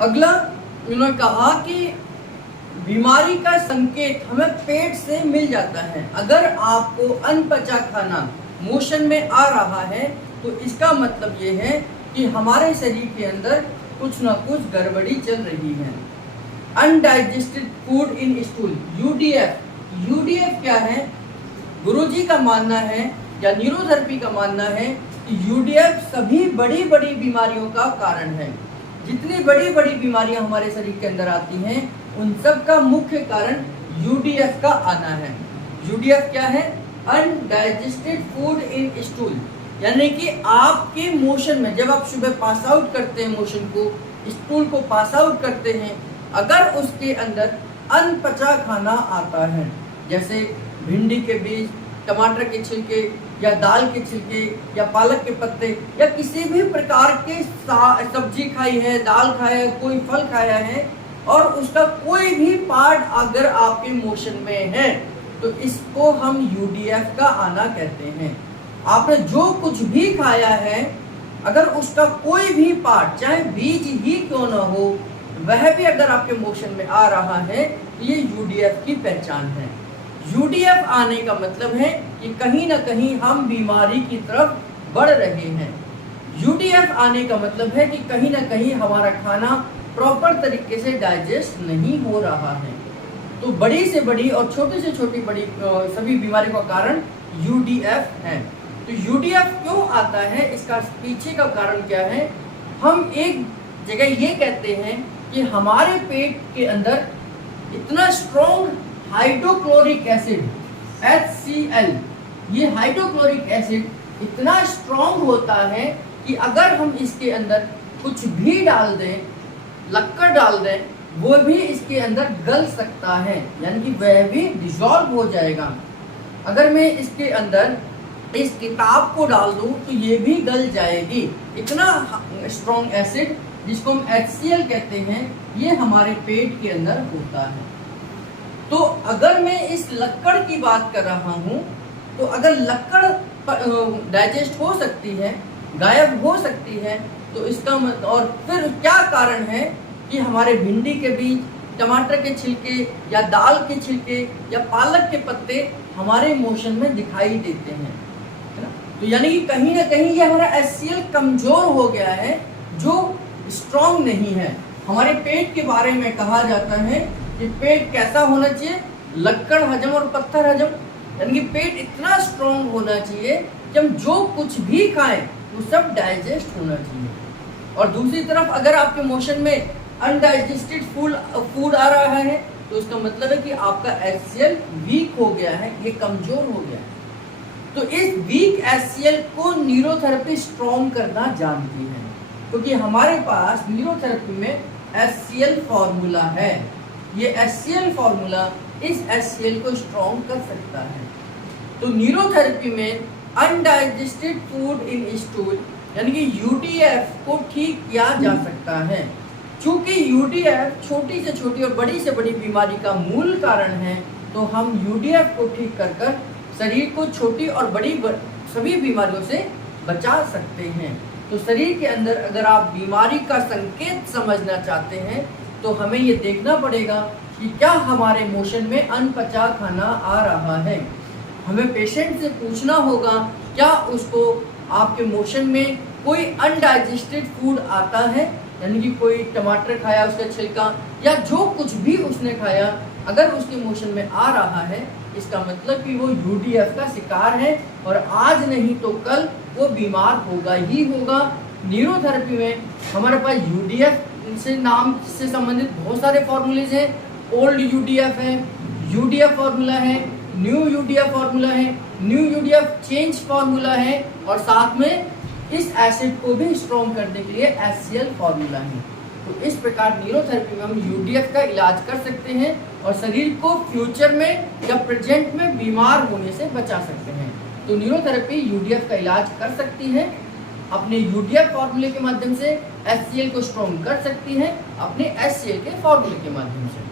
अगला उन्होंने कहा कि बीमारी का संकेत हमें पेट से मिल जाता है। अगर आपको अनपचा खाना मोशन में आ रहा है तो इसका मतलब ये है कि हमारे शरीर के अंदर कुछ ना कुछ गड़बड़ी चल रही है। Undigested food in stool, UDF. UDF क्या है? गुरुजी का मानना है या न्यूरोथेरेपी का मानना है कि यूडीएफ सभी बड़ी बड़ी बीमारियों का कारण है। जितनी बड़ी बड़ी बीमारियां हमारे शरीर के अंदर आती हैं उन सब का मुख्य कारण यूडीएफ का आना है। यूडीएफ क्या है? अनडाइजेस्टेड फूड इन स्टूल, यानी कि आपके मोशन में जब आप सुबह पास आउट करते हैं, मोशन को, स्टूल को पास आउट करते हैं, अगर उसके अंदर अनपचा खाना आता है, जैसे भिंडी के बीज, टमाटर के छिलके या दाल के छिलके या पालक के पत्ते या किसी भी प्रकार के सब्जी खाई है, दाल खाया है, कोई फल खाया है और उसका कोई भी पार्ट अगर आपके मोशन में है तो इसको हम यूडीएफ का आना कहते हैं। आपने जो कुछ भी खाया है अगर उसका कोई भी पार्ट, चाहे बीज ही क्यों ना हो, वह भी अगर आपके मोशन में आ रहा है तो ये यूडीएफ की पहचान है। यूडीएफ आने का मतलब है कि कहीं ना कहीं हम बीमारी की तरफ बढ़ रहे हैं। यूडीएफ आने का मतलब है कि कहीं ना कहीं हमारा खाना प्रॉपर तरीके से डाइजेस्ट नहीं हो रहा है। तो बड़ी से बड़ी और छोटी से छोटी बड़ी सभी बीमारियों का कारण यूडीएफ है। तो यूडीएफ क्यों आता है, इसका पीछे का कारण क्या है? हम एक जगह ये कहते हैं कि हमारे पेट के अंदर इतना स्ट्रॉन्ग हाइड्रोक्लोरिक एसिड HCl, ये हाइड्रोक्लोरिक एसिड इतना स्ट्रॉन्ग होता है कि अगर हम इसके अंदर कुछ भी डाल दें, लक्कड़ डाल दें, वो भी इसके अंदर गल सकता है, यानी कि वह भी डिसॉल्व हो जाएगा। अगर मैं इसके अंदर इस किताब को डाल दूं तो ये भी गल जाएगी। इतना स्ट्रॉन्ग एसिड जिसको हम HCl कहते हैं, ये हमारे पेट के अंदर होता है। तो अगर मैं इस लक्कड़ की बात कर रहा हूं तो अगर लक्कड़ डाइजेस्ट हो सकती है, गायब हो सकती है, तो इसका और फिर क्या कारण है कि हमारे भिंडी के बीज, टमाटर के छिलके या दाल के छिलके या पालक के पत्ते हमारे मोशन में दिखाई देते हैं, है ना? तो यानी कि कहीं ना कहीं ये हमारा HCl कमजोर हो गया है, जो स्ट्रॉन्ग नहीं है। हमारे पेट के बारे में कहा जाता है कि पेट कैसा होना चाहिए? लक्कड़ हजम और पत्थर हजम, यानी कि पेट इतना स्ट्रॉन्ग होना चाहिए कि हम जो कुछ भी खाएं वो सब डाइजेस्ट होना चाहिए। और दूसरी तरफ अगर आपके मोशन में अनडाइजेस्टेड फूड आ रहा है तो इसका मतलब है कि आपका HCl वीक हो गया है, ये कमजोर हो गया है। तो इस वीक HCl को न्यूरोथेरेपी स्ट्रॉन्ग करना जानती है, क्योंकि हमारे पास न्यूरोथेरेपी में HCl फॉर्मूला है। ये HCl फॉर्मूला इस HCl को स्ट्रॉन्ग कर सकता है। तो न्यूरोथेरेपी में अनडाइजेस्टेड फूड इन स्टूल, यानी कि यूडीएफ को ठीक किया जा सकता है। चूंकि यूडीएफ छोटी से छोटी और बड़ी से बड़ी बीमारी का मूल कारण है, तो हम यूडीएफ को ठीक कर कर शरीर को छोटी और बड़ी सभी बीमारियों से बचा सकते हैं। तो शरीर के अंदर अगर आप बीमारी का संकेत समझना चाहते हैं तो हमें ये देखना पड़ेगा कि क्या हमारे मोशन में अनपचा खाना आ रहा है। हमें पेशेंट से पूछना होगा क्या उसको आपके मोशन में कोई अनडाइजेस्टेड फूड आता है, यानी कि कोई टमाटर खाया उसका छिलका या जो कुछ भी उसने खाया अगर उसके मोशन में आ रहा है, इसका मतलब कि वो यूडीएफ का शिकार है और आज नहीं तो कल वो बीमार होगा ही होगा। न्यूरोथेरेपी में हमारे पास यूडीएफ से नाम से संबंधित बहुत सारे फॉर्मूलेज हैं। ओल्ड यूडीएफ है, यूडीएफ फॉर्मूला है, न्यू यूडीएफ फॉर्मूला है, न्यू यूडीएफ चेंज फॉर्मूला है और साथ में इस एसिड को भी स्ट्रॉन्ग करने के लिए HCl फॉर्मूला है। तो इस प्रकार न्यूरोथेरेपी में हम यूडीएफ का इलाज कर सकते हैं और शरीर को फ्यूचर में या प्रेजेंट में बीमार होने से बचा सकते हैं। तो न्यूरोथेरेपी यूडीएफ का इलाज कर सकती है, अपने यूडीएफ फॉर्मूले के माध्यम से HCl को स्ट्रॉन्ग कर सकती है, अपने HCl के फॉर्मूले के माध्यम से।